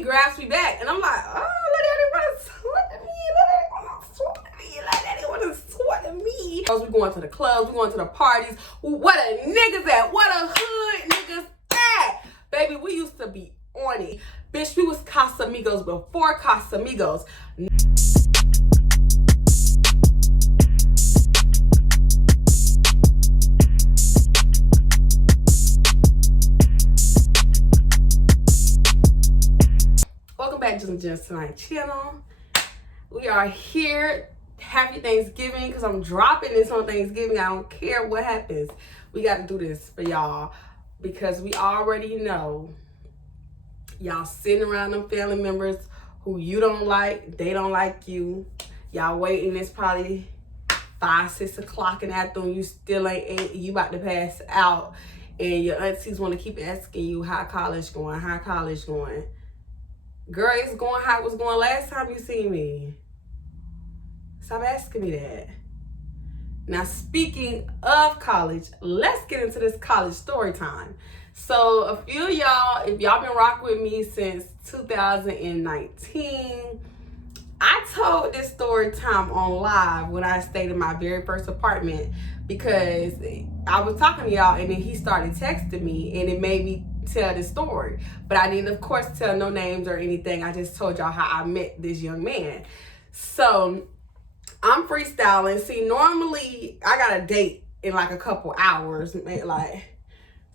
he grabs me back, and I'm like, oh, let daddy want to sweat me. Let daddy want to sweat me. We going to the clubs, we going to the parties. What a niggas at? What a hood niggas at? Baby, we used to be on it. Bitch, we was Casamigos before Casamigos. Welcome back to the JEMS Tonight channel. We are here. Happy Thanksgiving, because I'm dropping this on Thanksgiving. I don't care what happens. We got to do this for y'all, because we already know y'all sitting around them family members who you don't like, they don't like you. Y'all waiting, it's probably 5, 6 o'clock in the afternoon, you still ain't ate, you about to pass out, and your aunties want to keep asking you how college going, how college going. Girl, it's going how it was going last time you seen me. Stop asking me that. Now, speaking of college, let's get into this college story time. So a few of y'all, if y'all been rocking with me since 2019, I told this story time on live when I stayed in my very first apartment, because I was talking to y'all and then he started texting me and it made me tell this story. But I didn't, of course, tell no names or anything. I just told y'all how I met this young man. So I'm freestyling. See, normally I got a date in like a couple hours, like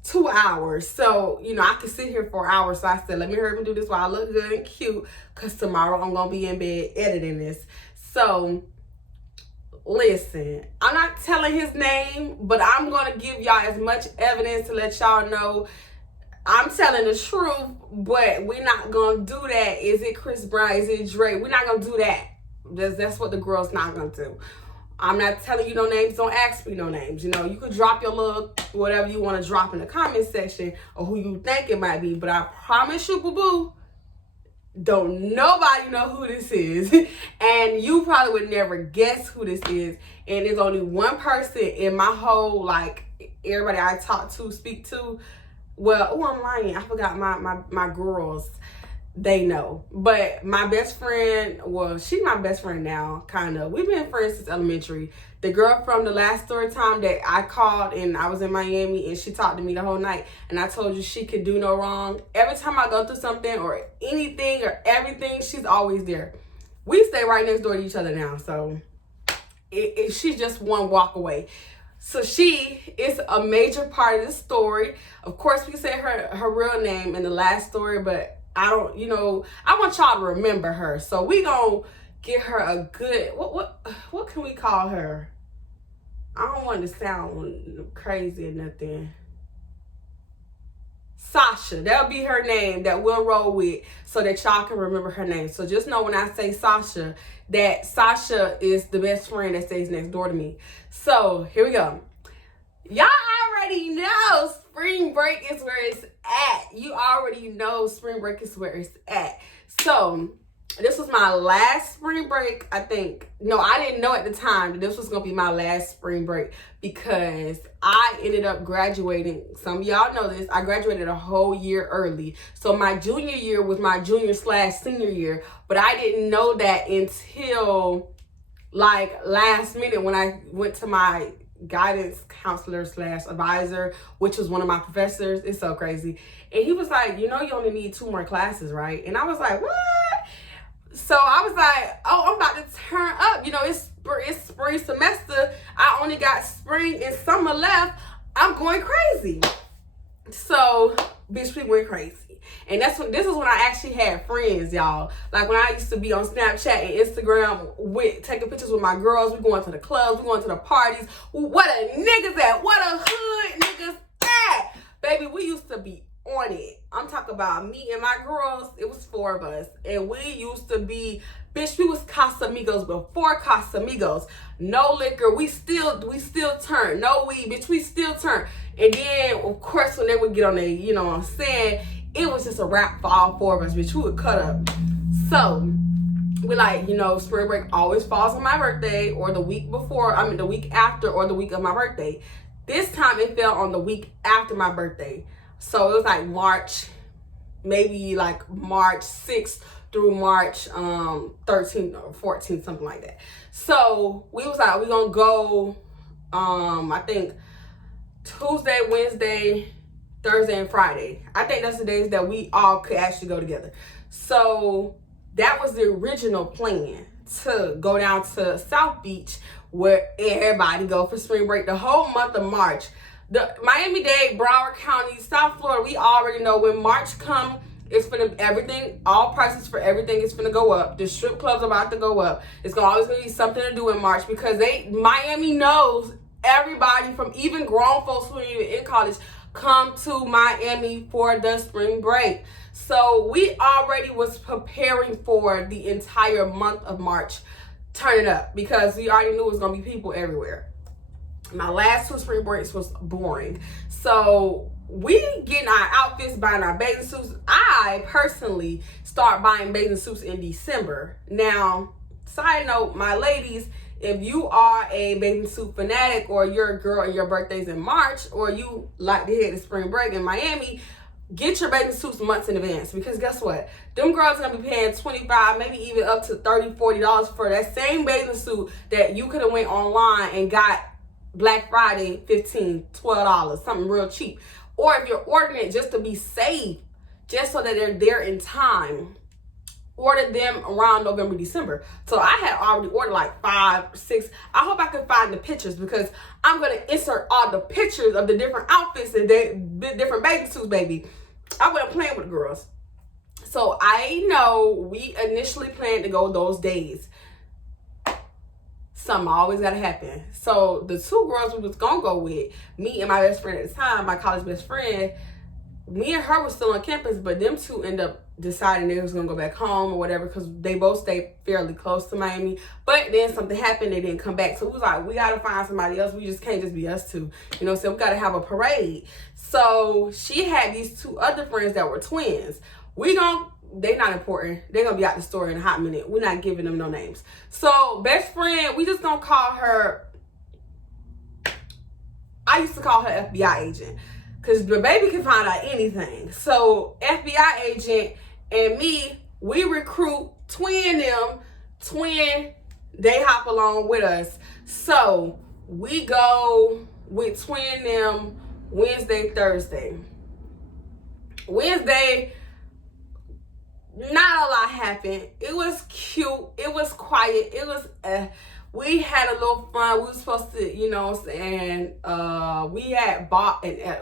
2 hours. So, you know, I could sit here for hours. So I said, let me hurry up and do this while I look good and cute, because tomorrow I'm going to be in bed editing this. So, listen, I'm not telling his name, but I'm going to give y'all as much evidence to let y'all know I'm telling the truth, but we're not going to do that. Is it Chris Brown? Is it Drake? We're not going to do that. That's what the girl's not going to do. I'm not telling you no names. Don't ask me no names. You know, you could drop your little whatever you want to drop in the comment section or who you think it might be. But I promise you, boo-boo, don't nobody know who this is. And you probably would never guess who this is. And there's only one person in my whole, like, everybody I talk to, speak to. Well, oh, I'm lying. I forgot my girls. They know. But my best friend, well, she's my best friend now, kind of. We've been friends since elementary. The girl from the last story time that I called and I was in Miami and she talked to me the whole night and I told you she could do no wrong. Every time I go through something or anything or everything, she's always there. We stay right next door to each other now, so she's just one walk away. So she is a major part of the story. Of course, we said her real name in the last story, but I don't, you know, I want y'all to remember her. So we gonna get her a good, what can we call her? I don't want to sound crazy or nothing. Sasha, that'll be her name that we'll roll with so that y'all can remember her name. So just know when I say Sasha, that Sasha is the best friend that stays next door to me. So here we go. Y'all already know spring break is where it's at. You already know spring break is where it's at. So this was my last spring break, I think. No, I didn't know at the time that this was going to be my last spring break, because I ended up graduating. Some of y'all know this. I graduated a whole year early. So my junior year was my junior/senior year, but I didn't know that until like last minute when I went to my guidance counselor/advisor, which was one of my professors. It's so crazy. And he was like, you know, you only need 2 more classes, right? And I was like, what? So I was like, oh, I'm about to turn up. You know, it's spring semester. I only got spring and summer left. I'm going crazy. So, bitch, we went crazy. And this is when I actually had friends, y'all. Like when I used to be on Snapchat and Instagram taking pictures with my girls. We going to the clubs, we going to the parties. What a niggas at? What a hood niggas at? Baby, we used to be on it. I'm talking about me and my girls. It was 4 of us. And we used to be, bitch, we was Casamigos before Casamigos. No liquor. We still turn. No weed, bitch, we still turn. And then, of course, when they would get on the, you know what I'm saying, it was just a wrap for all 4 of us, bitch. We would cut up. So we like, you know, spring break always falls on my birthday or the week before, the week after or the week of my birthday. This time it fell on the week after my birthday. So it was like March maybe like March 6th through March 13th or 14th, something like that. So we was like, we gonna go, I think Tuesday, Wednesday, Thursday, and Friday. I think that's the days that we all could actually go together. So that was the original plan, to go down to South Beach where everybody go for spring break the whole month of March. The Miami-Dade, Broward County, South Florida, we already know when March come, it's finna, everything, all prices for everything is finna go up. The strip clubs are about to go up. It's always gonna be something to do in March, because Miami knows everybody, from even grown folks who are even in college, come to Miami for the spring break. So we already was preparing for the entire month of March turning up, because we already knew it was gonna be people everywhere. My last 2 spring breaks was boring. So we getting our outfits, buying our bathing suits. I personally start buying bathing suits in December. Now, side note, my ladies, if you are a bathing suit fanatic, or you're a girl and your birthday's in March, or you like to hit the spring break in Miami, get your bathing suits months in advance, because guess what? Them girls are gonna be paying $25, maybe even up to $30, $40 for that same bathing suit that you could have went online and got Black Friday, $15, $12, something real cheap. Or if you're ordering it just to be safe, just so that they're there in time, order them around November, December. So I had already ordered like 5, 6. I hope I can find the pictures, because I'm going to insert all the pictures of the different outfits and the different bathing suits, baby. I wasn't playing with the girls. So I know we initially planned to go those days. Something always got to happen. So the 2 girls we was going to go with, me and my best friend at the time, my college best friend, me and her were still on campus, but them 2 end up deciding they was going to go back home or whatever, because they both stayed fairly close to Miami. But then something happened, they didn't come back. So we was like, we got to find somebody else. We just can't just be us 2. You know, so we got to have a parade. So she had these 2 other friends that were twins. They not important. They're going to be out the story in a hot minute. We're not giving them no names. So best friend, we just going to call her, I used to call her FBI agent, because the baby can find out anything. So FBI agent and me, we recruit twin, they hop along with us. So we go with twin them Wednesday, Thursday. Wednesday, not a lot happened. It was cute. It was quiet. It was, we had a little fun. We were supposed to, you know what I'm saying,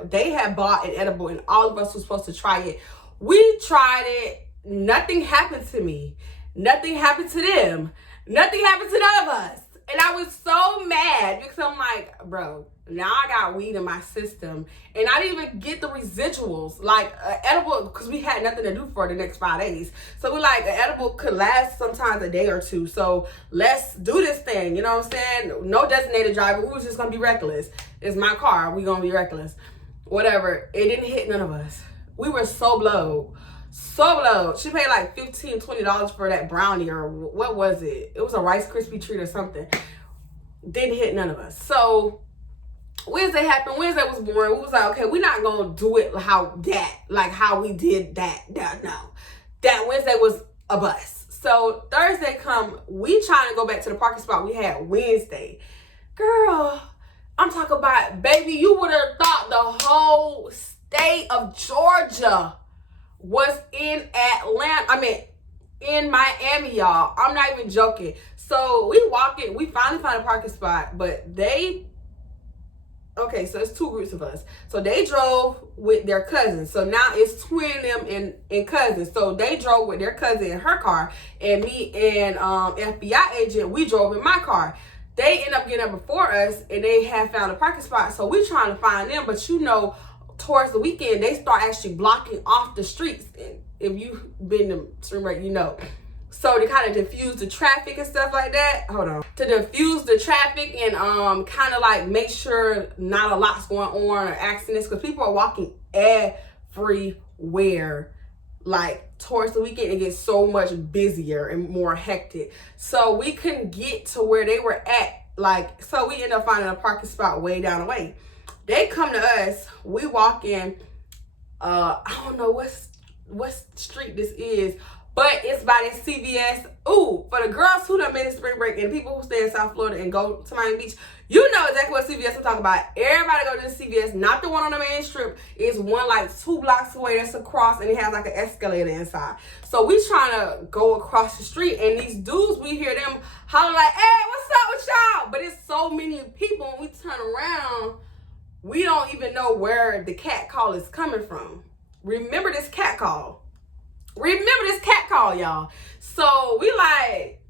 they had bought an edible, and all of us were supposed to try it. We tried it. Nothing happened to me. Nothing happened to them. Nothing happened to none of us. And I was so mad, because I'm like, bro, now I got weed in my system, and I didn't even get the residuals. Like edible, because we had nothing to do for the next 5 days. So we're like, an edible could last sometimes a day or 2. So let's do this thing. You know what I'm saying? No designated driver. We was just going to be reckless. It's my car. We going to be reckless. Whatever. It didn't hit none of us. We were so blowed. So blowed. She paid like $15, $20 for that brownie, or what was it? It was a Rice Krispie treat or something. Didn't hit none of us. So Wednesday happened. Wednesday was boring. We was like, okay, we're not gonna do it how we did that. No, that Wednesday was a bust. So Thursday come, we trying to go back to the parking spot we had Wednesday. Girl, I'm talking about, baby, you would have thought the whole state of Georgia was in in Miami, y'all. I'm not even joking. So we finally find a parking spot, but okay, so it's 2 groups of us. So they drove with their cousins. So now it's twin them and cousins. So they drove with their cousin in her car, and me and FBI agent, we drove in my car. They end up getting up before us, and they had found a parking spot. So we trying to find them, but you know, towards the weekend, they start actually blocking off the streets. And if you've been to spring break, you know. So to kind of diffuse the traffic and stuff like that. Hold on. To diffuse the traffic and kind of like make sure not a lot's going on or accidents, because people are walking everywhere. Like towards the weekend, it gets so much busier and more hectic. So we couldn't get to where they were at. Like, so we ended up finding a parking spot way down the way. They come to us, we walk in, I don't know what street this is, but it's by the CVS. Ooh, for the girls who done made a spring break and people who stay in South Florida and go to Miami Beach, you know exactly what CVS I'm talking about. Everybody go to the CVS, not the one on the main strip. It's one like 2 blocks away that's across, and it has like an escalator inside. So we trying to go across the street, and these dudes, we hear them holler like, hey, what's up with y'all? But it's so many people, when we turn around, we don't even know where the cat call is coming from. Remember this cat call. Remember this cat call, y'all. So we like,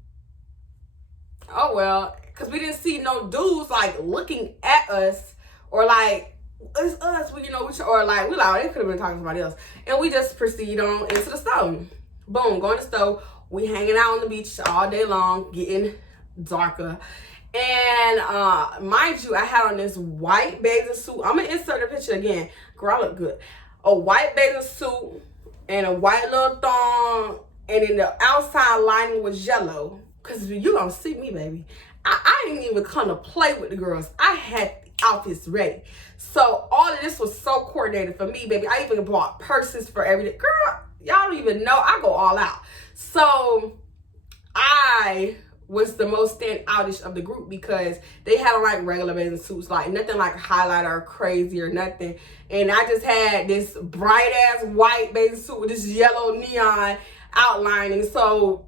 oh well, because we didn't see no dudes like looking at us or like, it's us, we, you know, or like, we like, they could have been talking to somebody else. And we just proceed on into the stove. Boom, going to the stove. We hanging out on the beach all day long, getting darker. And mind you, I had on this white bathing suit. I'm gonna insert a picture again. Girl, I look good. A white bathing suit and a white little thong, and then the outside lining was yellow. Cause you gonna see me, baby. I didn't even come to play with the girls. I had outfits ready. So all of this was so coordinated for me, baby. I even bought purses for every day. Girl, y'all don't even know. I go all out. So I was the most standoutish of the group because they had on like regular bathing suits, like nothing like highlighter or crazy or nothing. And I just had this bright ass white bathing suit with this yellow neon outlining. So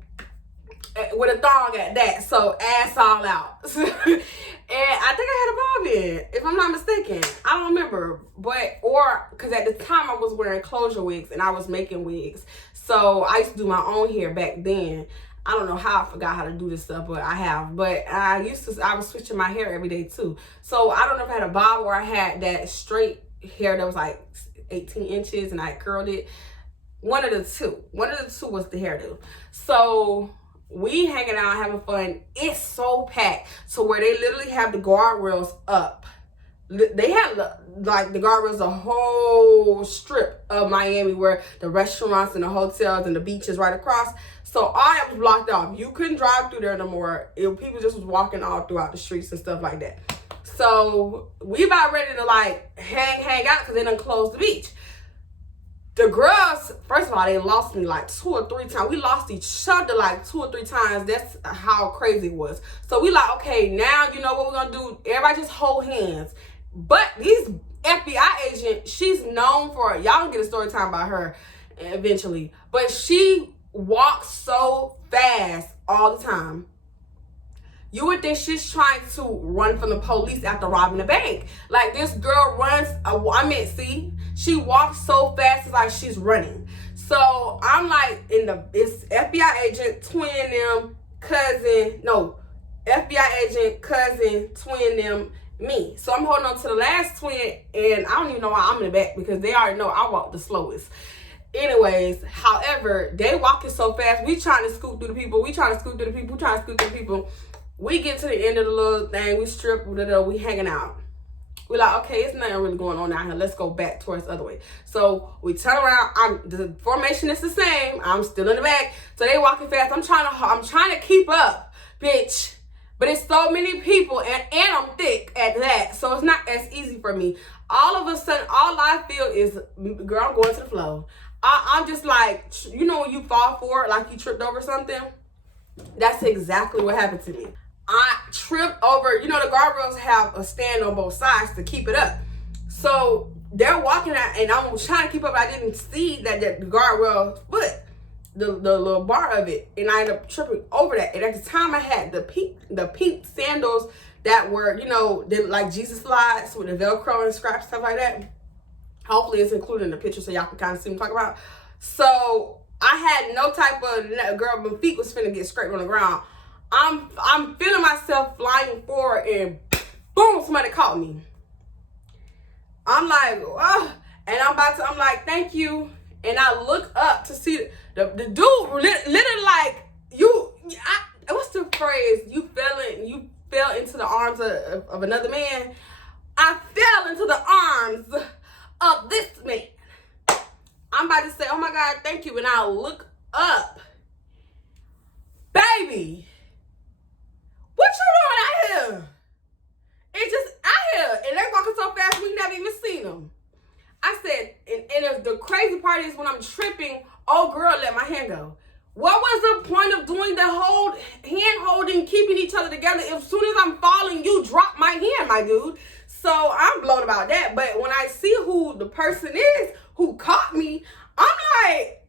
with a thong at that, so ass all out. And I think I had a bob in, if I'm not mistaken. I don't remember, but, or, because at the time I was wearing closure wigs and I was making wigs. So I used to do my own hair back then. I don't know how I forgot how to do this stuff, but I have. But I was switching my hair every day too. So I don't know if I had a bob or I had that straight hair that was like 18 inches and I curled it. One of the two was the hairdo. So we hanging out, having fun. It's so packed. So where they literally have the guardrails up. They have like the guardrails, a whole strip of Miami where the restaurants and the hotels and the beaches right across. So all that was blocked off. You couldn't drive through there no more. People just was walking all throughout the streets and stuff like that. So we about ready to like hang out because they done closed the beach. The girls, first of all, they lost me like 2 or 3 times. We lost each other like 2 or 3 times. That's how crazy it was. So we like, okay, now you know what we're gonna do. Everybody just hold hands. But these FBI agent, she's known for, y'all can get a story time about her eventually. But she walks so fast all the time. You would think she's trying to run from the police after robbing a bank. Like this girl runs, see, she walks so fast, it's like she's running. So I'm like, it's FBI agent, twin them, cousin, no, FBI agent, cousin, twin them, me. So I'm holding on to the last twin, and I don't even know why I'm in the back because they already know I walk the slowest. Anyways, however, they walking so fast, we trying to scoot through the people, We get to the end of the little thing, we strip, we hanging out. We're like, okay, it's nothing really going on down here. Let's go back towards the other way. So we turn around. The formation is the same. I'm still in the back. So they walking fast. I'm trying to keep up, bitch. But it's so many people, and I'm thick at that. So it's not as easy for me. All of a sudden, all I feel is, girl, I'm going to the flow. I'm just like, you know when you fall for it, like you tripped over something? That's exactly what happened to me. I tripped over, you know, the guardrails have a stand on both sides to keep it up. So they're walking out, and I was trying to keep up. I didn't see that the guardrail foot, the little bar of it, and I ended up tripping over that. And at the time, I had the pink sandals that were, you know, like Jesus slides with the Velcro and scratch, stuff like that. Hopefully, it's included in the picture so y'all can kind of see what I'm talking about. So I had no type of, girl, my feet was finna get scraped on the ground. I'm feeling myself flying forward, and boom, somebody caught me. I'm like, oh, and I'm like, thank you. And I look up to see the dude literally like, what's the phrase? You fell into the arms of another man. I fell into the arms of this man. I'm about to say, oh my God, thank you. And I look up. Baby, what you doing out here? It's just out here. And they walking so fast, we never even seen them. I said, and the crazy part is when I'm tripping, oh girl, let my hand go. What was the point of doing the whole hand holding, keeping each other together? If as soon as I'm falling, you drop my hand, my dude. So I'm blown about that. But when I see who the person is who caught me, I'm like,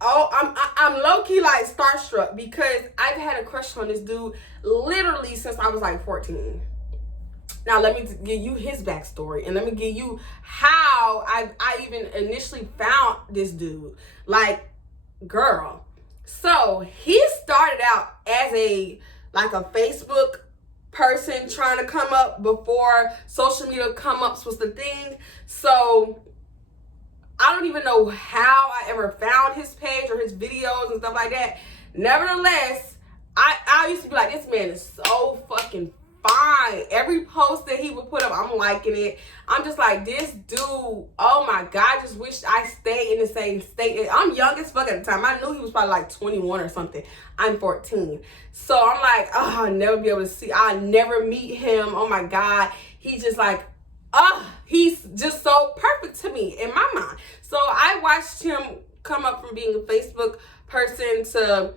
oh, I'm low-key like starstruck, because I've had a crush on this dude literally since I was like 14. Now let me give you his backstory, and let me give you how I even initially found this dude. Like, girl. So he started out as a Facebook person trying to come up before social media come-ups was the thing. So I don't even know how I ever found his page or his videos and stuff like that. Nevertheless, I used to be like, this man is so fucking fine. Every post that he would put up, I'm liking it. I'm just like, this dude, oh my God, I just wish I stayed in the same state. I'm young as fuck at the time. I knew he was probably like 21 or something. I'm 14. So I'm like, oh, I'll never be able to see. I'll never meet him. Oh my God. He's just like, he's just so perfect to me in my mind. So I watched him come up from being a Facebook person to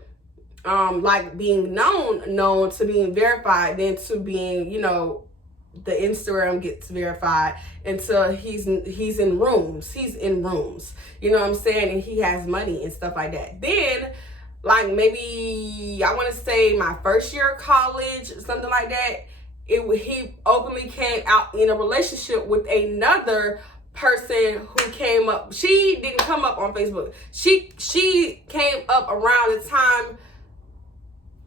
like being known to being verified, then to being, you know, the Instagram gets verified, until he's in rooms. He's in rooms. You know what I'm saying? And he has money and stuff like that. Then, like, maybe I want to say my first year of college, something like that, he openly came out in a relationship with another person who came up. She didn't come up on Facebook. She came up around the time,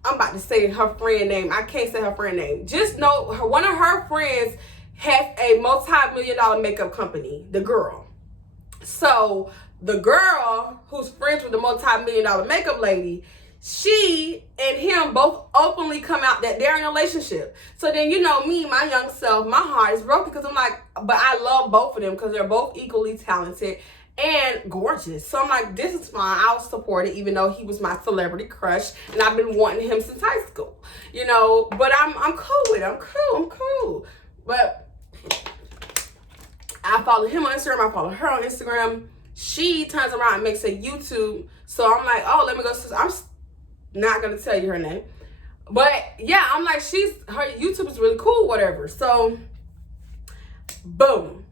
I'm about to say her friend name. I can't say her friend name. Just know one of her friends has a multi-million-dollar makeup company, the girl. So the girl who's friends with the multi-million-dollar makeup lady, she and him both openly come out that they're in a relationship. So then, you know, me, my young self, my heart is broken, because I'm like, but I love both of them because they're both equally talented and gorgeous. So I'm like, this is fine. I'll support it, even though he was my celebrity crush and I've been wanting him since high school, you know. But I'm cool with it. I'm cool. But I follow him on Instagram. I follow her on Instagram. She turns around and makes a YouTube. So I'm like, oh, let me go. I'm not gonna tell you her name, but yeah, I'm like, her YouTube is really cool, whatever. So boom,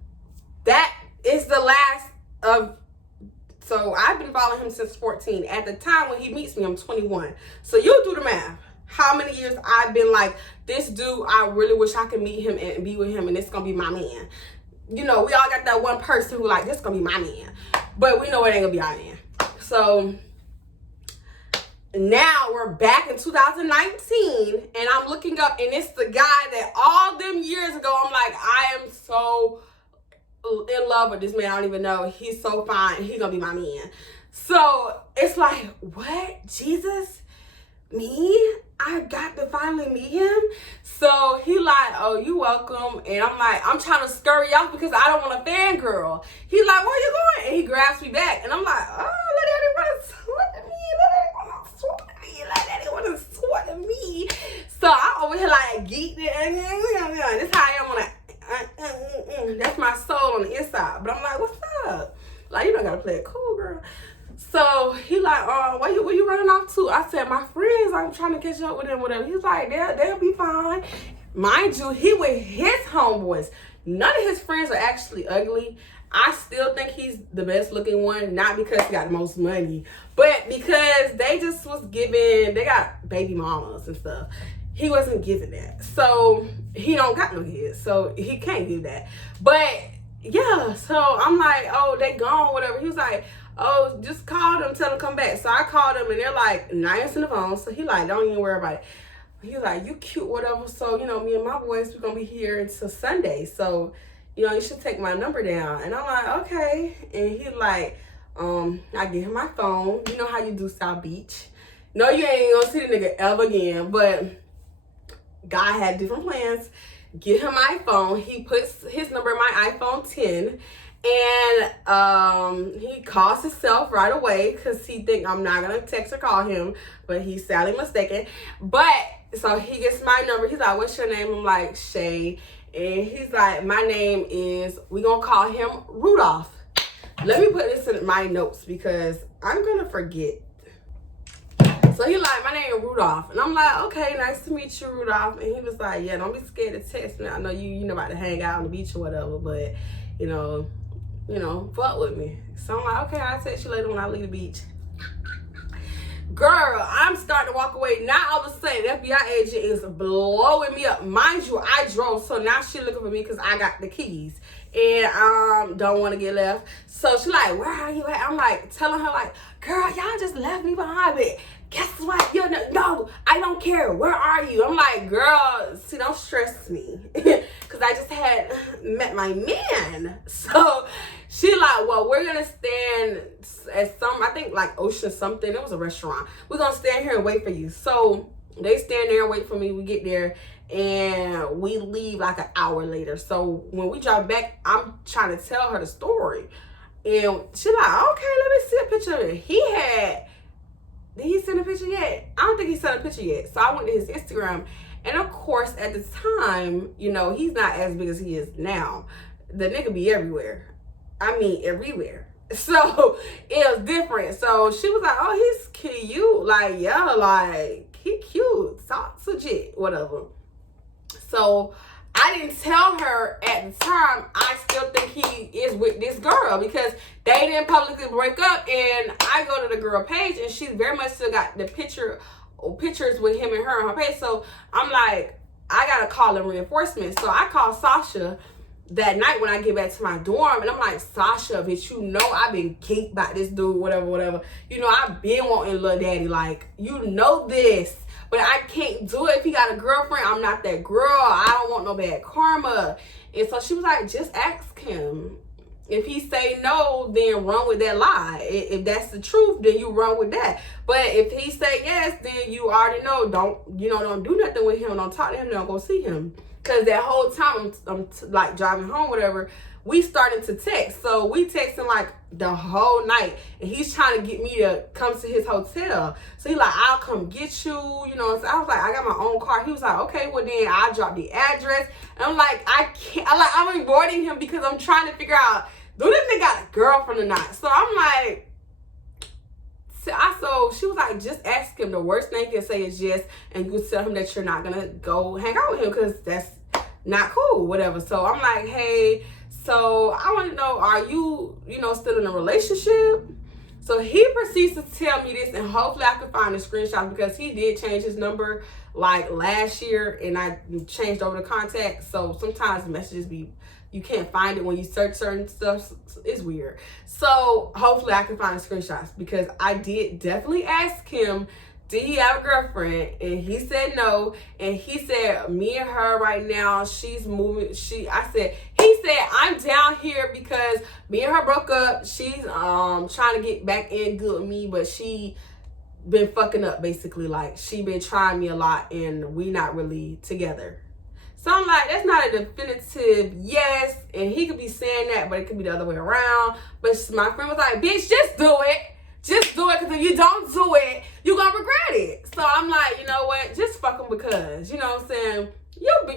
that is the last of. So I've been following him since 14. At the time when he meets me, I'm 21. So you do the math. How many years I've been like, this dude, I really wish I could meet him and be with him, and it's gonna be my man. You know, we all got that one person who like, this is gonna be my man, but we know it ain't gonna be our man. So now we're back in 2019, and I'm looking up, and it's the guy that all them years ago, I'm like, I am so in love with this man. I don't even know. He's so fine. He's gonna be my man. So it's like, what? Jesus? Me? I got to finally meet him? So he like, oh, you welcome. And I'm like, I'm trying to scurry off because I don't want to fangirl. He like, where you going? And he grabs me back. And I'm like, oh, let daddy want to sweat at me. Let daddy want to sweat at me. So I'm over here like geeked. This how I am on a, that's my soul on the inside. But I'm like, what's up? Like, you don't got to play it cool, girl. So he like, where you running off to? I said, my friends, I'm trying to catch up with them, whatever. He's like, they'll be fine. Mind you, he with his homeboys. None of his friends are actually ugly. I still think he's the best looking one, not because he got the most money, but because they just was giving, they got baby mamas and stuff. He wasn't giving that. So he don't got no kids, so he can't give that. But yeah, so I'm like, oh, they gone, whatever. He was like, oh, just call them, tell them come back. So I called them, and they're like, not answering the phone. So he like, don't even worry about it. He's like, you cute, whatever. So, you know, me and my boys, we're going to be here until Sunday. So, you know, you should take my number down. And I'm like, okay. And he like, I give him my phone. You know how you do South Beach. No, you ain't going to see the nigga ever again. But God had different plans. Give him my phone. He puts his number in my iPhone 10. And he calls himself right away because he think I'm not going to text or call him. But he's sadly mistaken. But so he gets my number. He's like, what's your name? I'm like, Shaye. And he's like, my name is, we gonna call him Rudolph. Let me put this in my notes because I'm gonna forget. So he like, my name is Rudolph. And I'm like, okay, nice to meet you, Rudolph. And he was like, yeah, don't be scared to text me. I know you know about to hang out on the beach or whatever, but you know, fuck with me. So I'm like, okay, I'll text you later when I leave the beach. Girl, I'm starting to walk away. Now all of a sudden, the FBI agent is blowing me up. Mind you, I drove, so now she looking for me because I got the keys. And don't want to get left. So she like, where are you at? I'm like, telling her like, girl, y'all just left me behind, but guess what? No, I don't care. Where are you? I'm like, girl, see, don't stress me. Because I just had met my man. So she like, well, we're going to stand at some, I think like Ocean something. It was a restaurant. We're going to stand here and wait for you. So they stand there and wait for me. We get there and we leave like an hour later. So when we drive back, I'm trying to tell her the story. And she like, okay, let me see a picture of it. Did he send a picture yet? I don't think he sent a picture yet. So I went to his Instagram. And of course, at the time, you know, he's not as big as he is now. The nigga be everywhere. I mean, everywhere. So it was different. So she was like, oh, he's cute. Like, yeah, like, he cute. Socks legit, whatever. So I didn't tell her at the time. I still think he is with this girl because they didn't publicly break up. And I go to the girl page and she's very much still got the pictures with him and her on her page. So I'm like, I gotta call in reinforcements. So I called Sasha that night when I get back to my dorm, and I'm like, Sasha, bitch, you know I've been geeked by this dude, whatever. You know, I've been wanting Lil Daddy. Like, you know this. But I can't do it if he got a girlfriend. I'm not that girl. I don't want no bad karma. And so she was like, just ask him. If he say no, then run with that lie. If that's the truth, then you run with that. But if he say yes, then you already know. Don't do nothing with him. Don't talk to him. Don't go see him. Because that whole time I'm like driving home, whatever, we started to text. So we texting like the whole night. And he's trying to get me to come to his hotel. So he like, I'll come get you. You know, so I was like, I got my own car. He was like, okay, well then I'll drop the address. And I'm like, I can't. I'm avoiding him because I'm trying to figure out, do this nigga got a girlfriend or not? So I'm like, so she was like, just ask him. The worst thing he can say is yes, and you can tell him that you're not gonna go hang out with him because that's not cool, whatever. So I'm like, hey, so I want to know, are you, still in a relationship? So he proceeds to tell me this, and hopefully I can find the screenshot because he did change his number like last year, and I changed over the contact. So sometimes messages you can't find it when you search certain stuff. It's weird. So hopefully I can find the screenshots because I did definitely ask him, did he have a girlfriend? And he said no. And he said, me and her right now, she's moving. He said, I'm down here because me and her broke up. She's trying to get back in good with me, but she been fucking up basically. Like, she been trying me a lot and we not really together. So I'm like, that's not a definitive yes. And he could be saying that, but it could be the other way around. But my friend was like, bitch, just do it. Just do it, because if you don't do it, you're going to regret it. So I'm like, you know what? Just fuck him because, you know what I'm saying?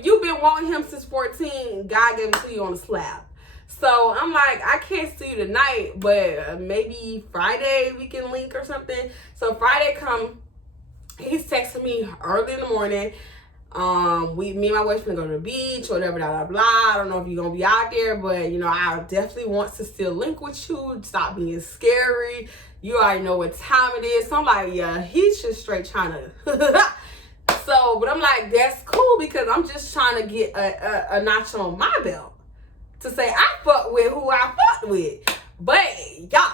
You've been wanting him since 14. God gave it to you on a slab. So I'm like, I can't see you tonight, but maybe Friday we can link or something. So Friday come, he's texting me early in the morning. Me and my boyfriend go to the beach, whatever, blah, blah, blah. I don't know if you're going to be out there, but, I definitely want to still link with you. Stop being scary. You already know what time it is. So I'm like, yeah, he's just straight trying to. But I'm like, that's cool because I'm just trying to get a notch on my belt to say I fuck with who I fuck with. But, y'all,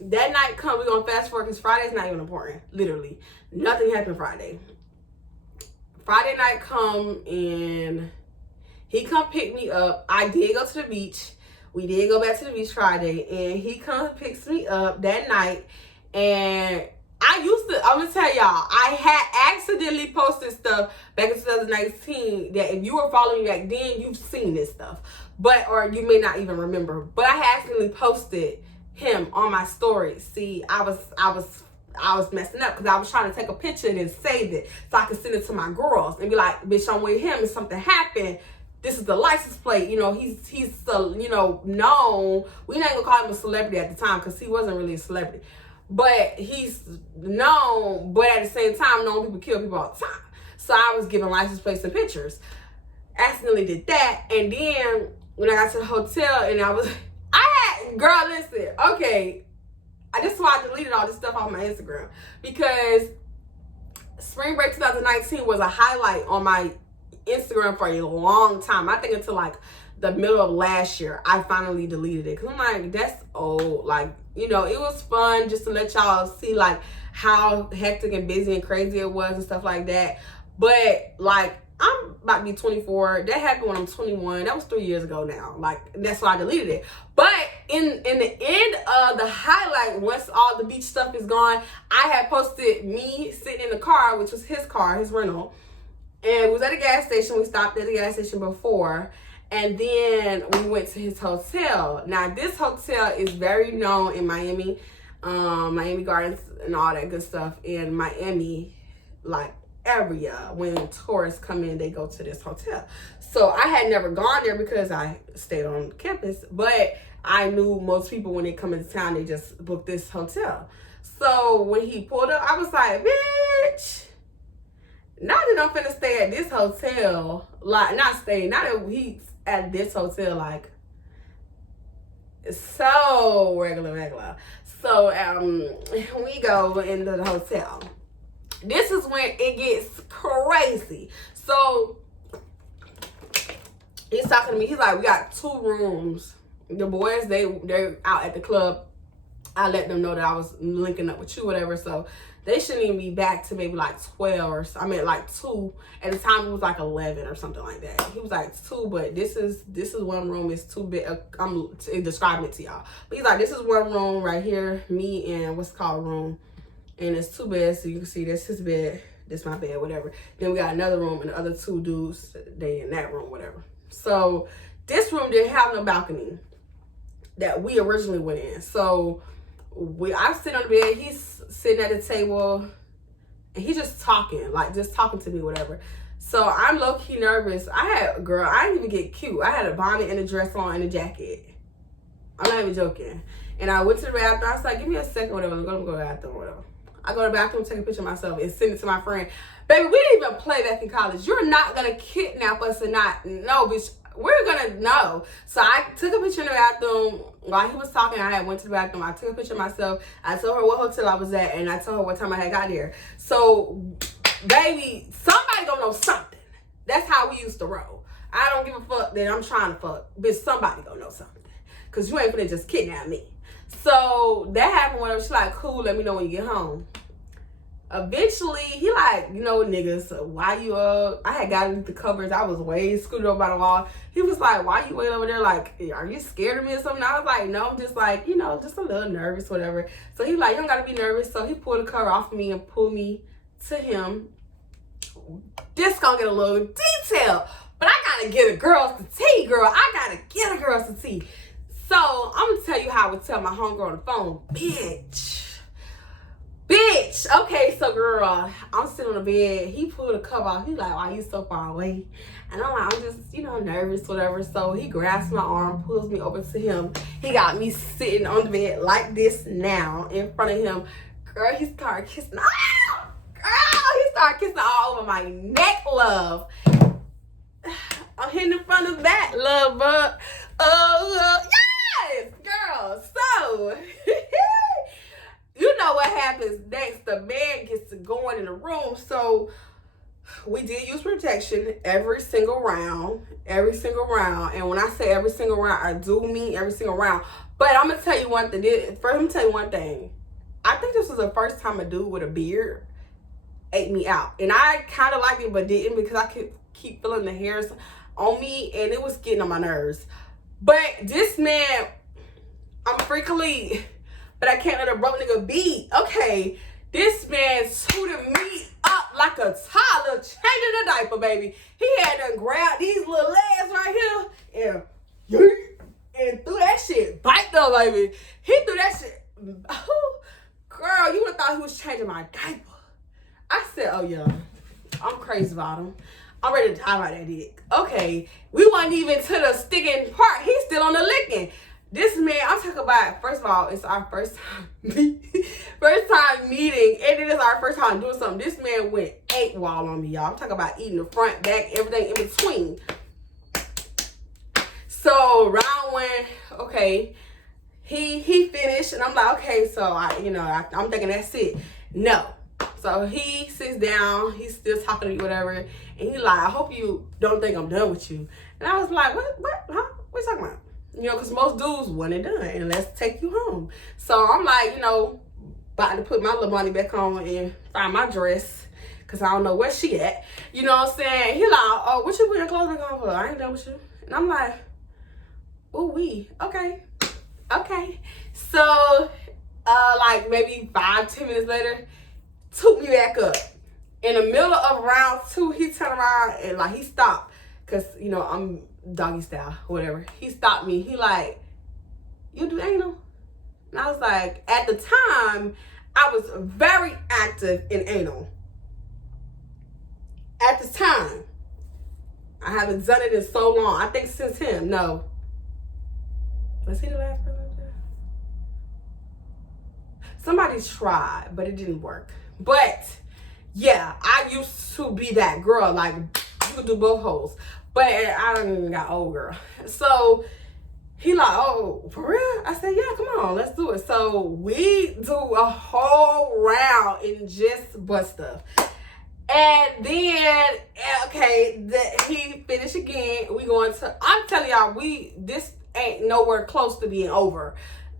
that night come, we're going to fast forward because Friday's not even important. Literally. Nothing happened Friday. Friday night come and he come pick me up. I did go to the beach. We did go back to the beach Friday, and he comes picks me up that night. And I'm gonna tell y'all, I had accidentally posted stuff back in 2019 that if you were following me back then, you've seen this stuff. Or you may not even remember. But I had accidentally posted him on my story. See, I was messing up because I was trying to take a picture and then save it so I could send it to my girls and be like, bitch, I'm with him. If something happened, this is the license plate. You know, he's you know, known. We ain't gonna call him a celebrity at the time because he wasn't really a celebrity. But he's known, but at the same time, known people kill people all the time. So I was giving license plates and pictures. Accidentally did that. And then when I got to the hotel and girl, listen, okay. This is why I deleted all this stuff off my Instagram. Because spring break 2019 was a highlight on my Instagram for a long time. I think until like the middle of last year, I finally deleted it. Because I'm like, that's old. Like, you know, it was fun just to let y'all see like how hectic and busy and crazy it was and stuff like that. But like, I'm about to be 24. That happened when I'm 21. That was 3 years ago now. Like, that's why I deleted it. But in the end of the highlight, once all the beach stuff is gone, I had posted me sitting in the car, which was his car, his rental. And we was at a gas station. We stopped at the gas station before. And then we went to his hotel. Now, this hotel is very known in Miami. Miami Gardens and all that good stuff in Miami. Like, area when tourists come in, they go to this hotel. So I had never gone there because I stayed on campus, but I knew most people when they come into town, they just book this hotel. So when he pulled up, I was like, bitch, now that I'm finna stay at this hotel, like now that he's at this hotel, like so regular. So we go into the hotel. This is when it gets crazy. So he's talking to me. He's like, we got 2 rooms. The boys, they're out at the club. I let them know that I was linking up with you, whatever. So they shouldn't even be back to maybe like 12 or so. I mean like 2. At the time it was like 11 or something like that. He was like 2, but this is one room. It's too big. I'm describing it to y'all. But he's like, this is one room right here. Me and what's called room. And it's 2 beds, so you can see that's his bed, this my bed, whatever. Then we got another room, and the other 2 dudes, they in that room, whatever. So this room didn't have no balcony that we originally went in. So I sit on the bed, he's sitting at the table, and he's just talking, like just talking to me, whatever. So I'm low-key nervous. I didn't even get cute. I had a bonnet and a dress on and a jacket. I'm not even joking. And I went to the bathroom. I was like, give me a second, whatever. I'm going to go to the bathroom, whatever. I go to the bathroom, take a picture of myself, and send it to my friend. Baby, we didn't even play back in college. You're not going to kidnap us and not know, bitch. We're going to know. So I took a picture in the bathroom. While he was talking, I had went to the bathroom. I took a picture of myself. I told her what hotel I was at, and I told her what time I had got there. So, baby, somebody going to know something. That's how we used to roll. I don't give a fuck that I'm trying to fuck. Bitch, somebody going to know something. Because you ain't going to just kidnap me. So that happened when she's like, cool, let me know when you get home. Eventually, he like, you know, niggas, why you I had gotten the covers. I was way scooted over by the wall. He was like, why you wait over there? Like, are you scared of me or something? I was like, no, I'm just like, you know, just a little nervous, whatever. So he like, you don't gotta be nervous. So he pulled the cover off of me and pulled me to him. This gonna get a little detailed, but I gotta get a girls to tea, girl. I gotta get a girls to tea. So, I'm going to tell you how I would tell my homegirl on the phone. Bitch. Okay, so girl, I'm sitting on the bed. He pulled the cover off. He's like, why you so far away? And I'm like, I'm just, you know, nervous, whatever. So, he grabs my arm, pulls me over to him. He got me sitting on the bed like this now in front of him. Girl, he started kissing. He started kissing all over my neck, love. I'm hitting in front of that, love. Yes, girl. So, you know what happens next. The man gets to going in the room. So, we did use protection every single round. And when I say every single round, I do mean every single round. But I'm going to tell you one thing. First, I'm going to tell you one thing. I think this was the first time a dude with a beard ate me out. And I kind of liked it, but didn't, because I could keep feeling the hairs on me. And it was getting on my nerves. But this man, I'm freakily, but I can't let a broke nigga beat. Okay, this man suited me up like a toddler, changing the diaper, baby. He had to grab these little legs right here and threw that shit back though, baby. He threw that shit. Oh, girl, you would have thought he was changing my diaper. I said, oh yeah, I'm crazy about him. I'm ready to talk about that dick. Okay, we wasn't even to the sticking part. He's still on the licking. This man, I'm talking about, first of all, it's our first time meeting, and it is our first time doing something. This man went 8-wall on me, y'all. I'm talking about eating the front, back, everything in between. So round one, okay, he finished, and I'm like, okay, so I'm thinking that's it. No. So he sits down, he's still talking to me, whatever, and he like, I hope you don't think I'm done with you. And I was like, what, huh? What you talking about? Because most dudes want it done, and let's take you home. So I'm like, about to put my little money back on and find my dress, because I don't know where she at. You know what I'm saying? He like, oh, what you put your clothes back on for? I ain't done with you. And I'm like, ooh, okay. So, like maybe 5-10 minutes later, took me back up. In the middle of round 2, he turned around and like he stopped, because I'm doggy style, whatever. He stopped me. He like, you do anal? And I was like, at the time, I was very active in anal. At the time, I haven't done it in so long. I think since him. No. Was he the last person? Somebody tried, but it didn't work. But yeah, I used to be that girl. Like, you could do both holes. But I done got old, girl. So he like, oh, for real? I said, yeah, come on, let's do it. So we do a whole round and just butt stuff. And then, okay, he finished again. We going to, I'm telling y'all, this ain't nowhere close to being over.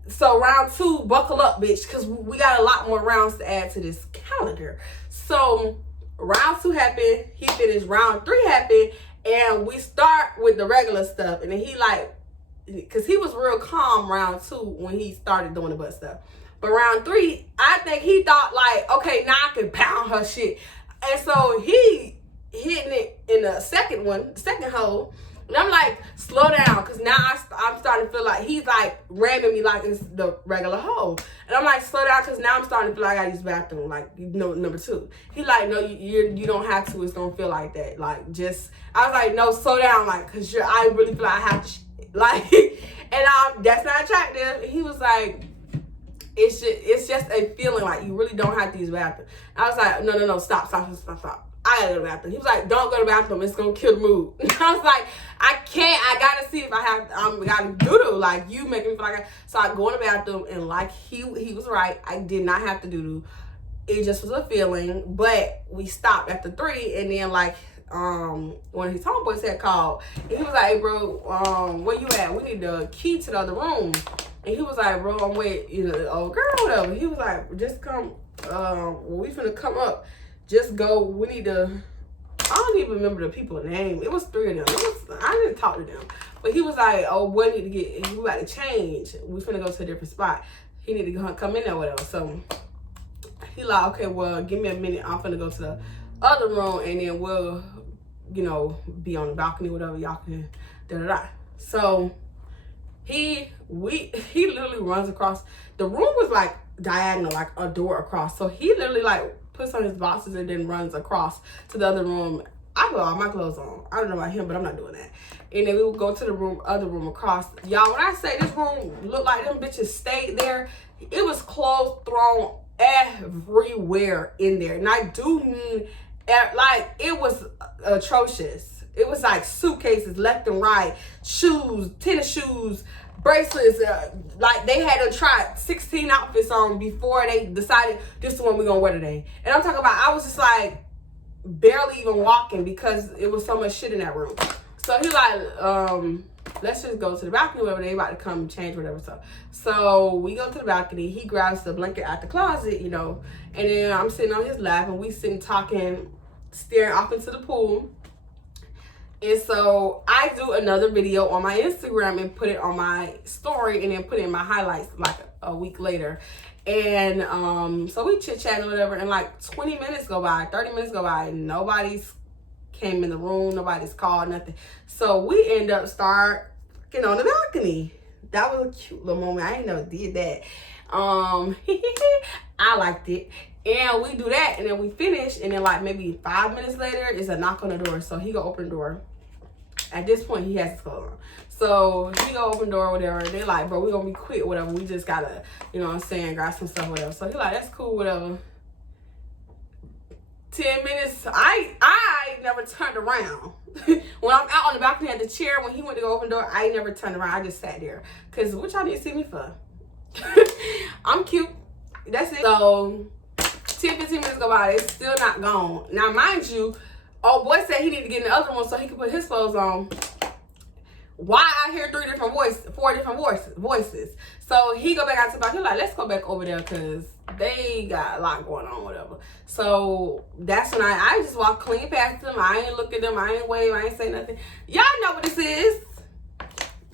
So round 2, buckle up, bitch, because we got a lot more rounds to add to this calendar. So round 2 happened, he finished, round 3 happened, and we start with the regular stuff. And then he like, because he was real calm round 2 when he started doing the butt stuff. But round 3, I think he thought like, okay, now I can pound her shit. And so he hitting it in the second hole. And I'm like, slow down, because now I'm starting to feel like he's like ramming me like it's the regular hole. And I'm like, slow down, because now I'm starting to feel like I gotta use the bathroom, like, number 2. He like, no, you don't have to. It's gonna feel like that. Like, just, I was like, no, slow down, like, because I really feel like I have to, like, and that's not attractive. And he was like, it's just a feeling like you really don't have to use the bathroom. And I was like, no, stop. I gotta go to the bathroom. He was like, don't go to the bathroom, it's gonna kill the mood. And I was like, I can't, I gotta see if I gotta doo-doo, like, you making me feel like so I go in the bathroom, and like he was right, I did not have to doo-doo. It just was a feeling. But we stopped after 3, and then like one of his homeboys had called, and he was like, hey bro, where you at? We need the key to the other room. And he was like, bro, I'm with the old girl, whatever. He was like, just come, we finna come up. Just go, we need to, I don't even remember the people's name. It was 3 of them. I didn't talk to them. But he was like, oh, we need to get, we got to change. We finna go to a different spot. He need to come in there with us. So he like, okay, well, give me a minute. I'm finna go to the other room, and then we'll, be on the balcony, whatever, y'all can, da-da-da. So he literally runs across, the room was like diagonal, like a door across. So he literally like puts on his boxes and then runs across to the other room. I put all my clothes on. I don't know about him, but I'm not doing that. And then we would go to the other room across. Y'all, when I say this room looked like them bitches stayed there, it was clothes thrown everywhere in there. And I do mean, like, it was atrocious. It was like suitcases left and right, shoes, tennis shoes, bracelets. Like, they had to try 16 outfits on before they decided this is the one we're gonna wear today. And I'm talking about, I was just like barely even walking because it was so much shit in that room. So he like, let's just go to the balcony, wherever they about to come and change, whatever. So we go to the balcony. He grabs the blanket out the closet, and then I'm sitting on his lap, and we sitting talking, staring off into the pool. And so I do another video on my Instagram and put it on my story, and then put it in my highlights like a week later. And so we chit-chatting or whatever, and like 20 minutes go by, 30 minutes go by, and nobody's came in the room, nobody's called, nothing. So we end up getting on the balcony. That was a cute little moment. I ain't never did that. I liked it. And we do that, and then we finish, and then like maybe 5 minutes later, is a knock on the door. So he go open the door. At this point, he has his clothes on. So he go open the door or whatever. They like, bro, we gonna be quick, whatever. We just gotta, you know what I'm saying, grab some stuff, whatever. So he like, that's cool, whatever. 10 minutes, I never turned around. When I'm out on the balcony at the chair, when he went to go open the door, I never turned around. I just sat there. Cause what y'all need to see me for? I'm cute. That's it. So 10, 15 minutes go by, it's still not gone. Now, mind you, old boy said he need to get in the other one so he can put his clothes on. Why I hear 4 different voices. So he go back out to the balcony, like, let's go back over there because they got a lot going on, whatever. So that's when I just walk clean past them. I ain't look at them. I ain't wave. I ain't say nothing. Y'all know what this is.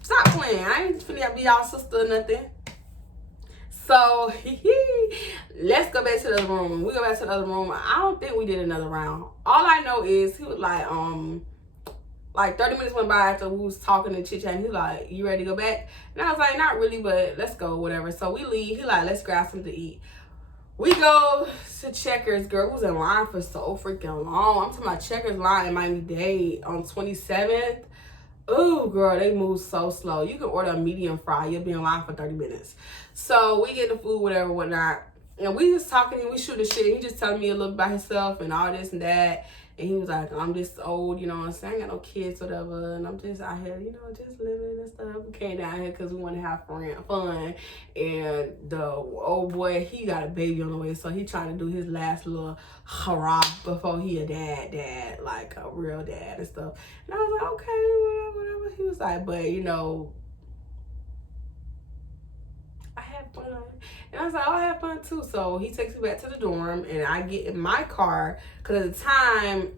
Stop playing. I ain't finna be y'all sister or nothing. So let's go back to the other room. We go back to the other room. I don't think we did another round. All I know is he was like 30 minutes went by after we was talking and chit-chatting. He like, you ready to go back? And I was like, not really, but let's go, whatever. So we leave. He like, let's grab something to eat. We go to Checkers. Girl, we was in line for so freaking long. I'm talking about Checkers line in Miami-Dade on 27th. Ooh, girl, they move so slow. You can order a medium fry. You'll be in line for 30 minutes. So we get the food, whatever, whatnot. And we just talking and we shooting shit. He just telling me a little about himself and all this and that. And he was like, I'm just old, you know what I'm saying? I ain't got no kids, whatever. And I'm just out here, you know, just living and stuff. We came down here because we want to have fun. And the old boy, he got a baby on the way. So he trying to do his last little hurrah before he a dad, like a real dad and stuff. And I was like, okay, whatever. He was like, but, you know, I had fun. And I was like, oh, I have fun too. So he takes me back to the dorm and I get in my car. Because at the time,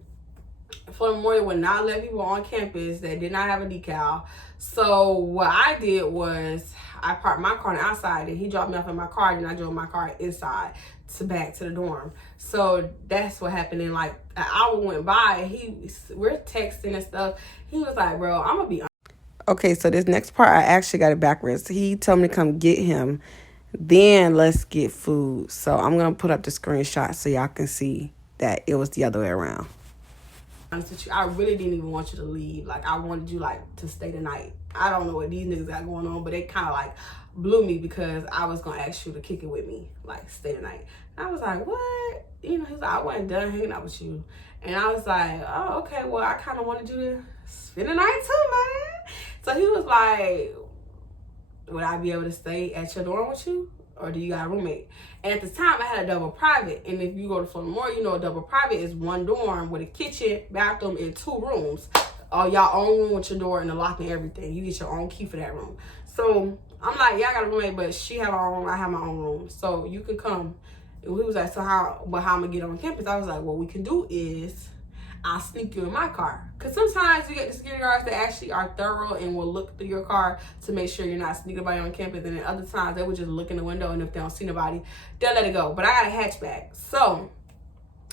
Florida Memorial would not let people on campus that did not have a decal. So what I did was I parked my car on the outside and he dropped me off in my car. And I drove my car inside back to the dorm. So that's what happened. And like an hour went by and we're texting and stuff. He was like, bro, I'm going to be honest. Okay, so this next part, I actually got it backwards. He told me to come get him. Then let's get food. So I'm going to put up the screenshot so y'all can see that it was the other way around. Honest with you, I really didn't even want you to leave. Like, I wanted you, like, to stay the night. I don't know what these niggas got going on, but they kind of, like, blew me because I was going to ask you to kick it with me. Like, stay the night. And I was like, what? You know, he's like, I wasn't done hanging out with you. And I was like, oh, okay, well, I kind of wanted you to spend the night too, man. So he was like, would I be able to stay at your dorm with you? Or do you got a roommate? And at the time, I had a double private. And if you go to Florida Memorial, you know a double private is one dorm with a kitchen, bathroom, and 2 rooms. Y'all own room with your door and the lock and everything. You get your own key for that room. So I'm like, yeah, I got a roommate, but she have her own room. I have my own room. So you can come. And he was like, so how am I going to get on campus? I was like, what we can do is I'll sneak you in my car. Because sometimes you get the security guards that actually are thorough and will look through your car to make sure you're not sneaking nobody on campus. And then other times they would just look in the window, and if they don't see nobody, they'll let it go. But I got a hatchback. So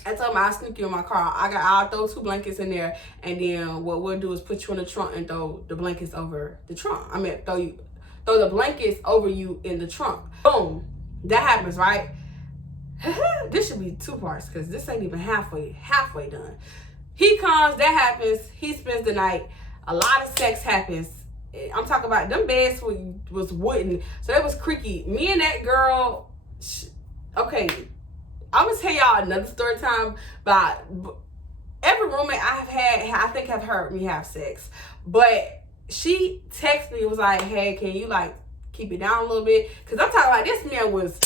I told him I'll sneak you in my car. I'll throw 2 blankets in there, and then what we'll do is put you in the trunk and throw the blankets over the trunk. I mean, throw the blankets over you in the trunk. Boom. That happens, right? This should be 2 parts because this ain't even halfway done. He comes, that happens, he spends the night, a lot of sex happens. I'm talking about them beds was wooden, so it was creaky. Me and that girl, okay, I'm gonna tell y'all another story time about every roommate I've had, I think have heard me have sex. But she texted me, was like, hey, can you like keep it down a little bit? Cause I'm talking about this man was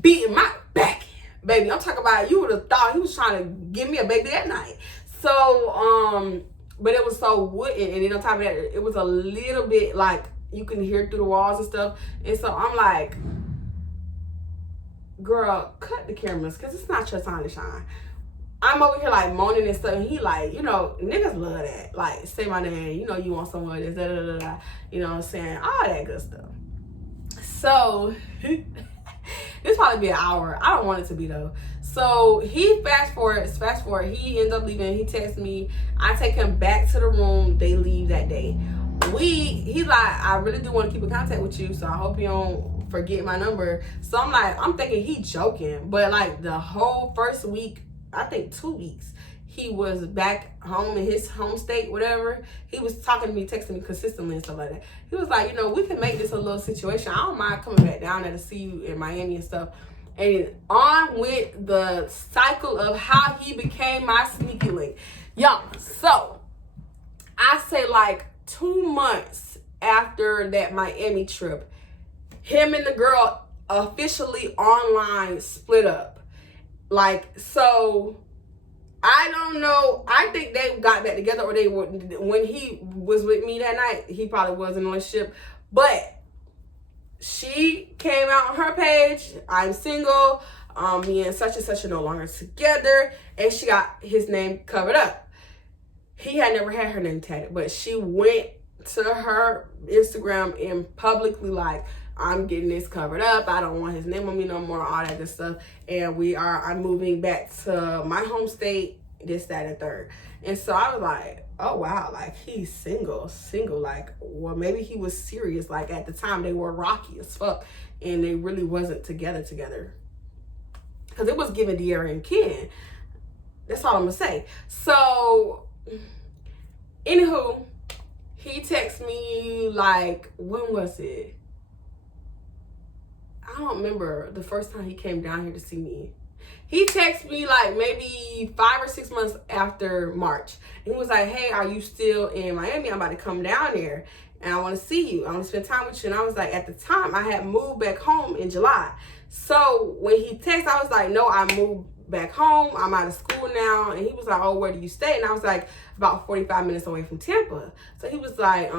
beating my back. Baby, I'm talking about, you would have thought he was trying to give me a baby that night. So, but it was so wooden, and then on top of that, it was a little bit like you can hear through the walls and stuff. And so I'm like, girl, cut the cameras, because it's not your time to shine. I'm over here like moaning and stuff, and he like, you know, niggas love that. Like, say my name, you know, you want someone this, da da da da, you know what I'm saying? All that good stuff. So, this probably be an hour. I don't want it to be though. So he fast forward, he ends up leaving. He texts me. I take him back to the room. They leave that day. He's like, I really do want to keep in contact with you, so I hope you don't forget my number. So I'm like, I'm thinking he joking. But like the whole first week, I think 2 weeks, he was back home in his home state, whatever. He was talking to me, texting me consistently and stuff like that. He was like, you know, we can make this a little situation. I don't mind coming back down there to see you in Miami and stuff. And on with the cycle of how he became my sneaky link. Y'all, so I say like 2 months after that Miami trip, him and the girl officially online split up. Like, so I don't know. I think they got back together, or they were, when he was with me that night, he probably was in a relationship. But she came out on her page, I'm single, me and such are no longer together, and she got his name covered up. He had never had her name tatted, but she went to her Instagram and publicly like, I'm getting this covered up, I don't want his name on me no more, all that good stuff, and I'm moving back to my home state, this, that, and third. And so I was like, oh wow, like he's single, like, well, maybe he was serious. Like at the time they were rocky as fuck and they really wasn't together because it was giving De'Ara and Ken. That's all I'm gonna say. So anywho, he texted me like, when was it? I don't remember the first time he came down here to see me. He texted me like maybe 5 or 6 months after March. And he was like, hey, are you still in Miami? I'm about to come down there and I want to see you. I want to spend time with you. And I was like, at the time, I had moved back home in July. So when he texted, I was like, no, I moved back home. I'm out of school now. And he was like, oh, where do you stay? And I was like, about 45 minutes away from Tampa. So he was like,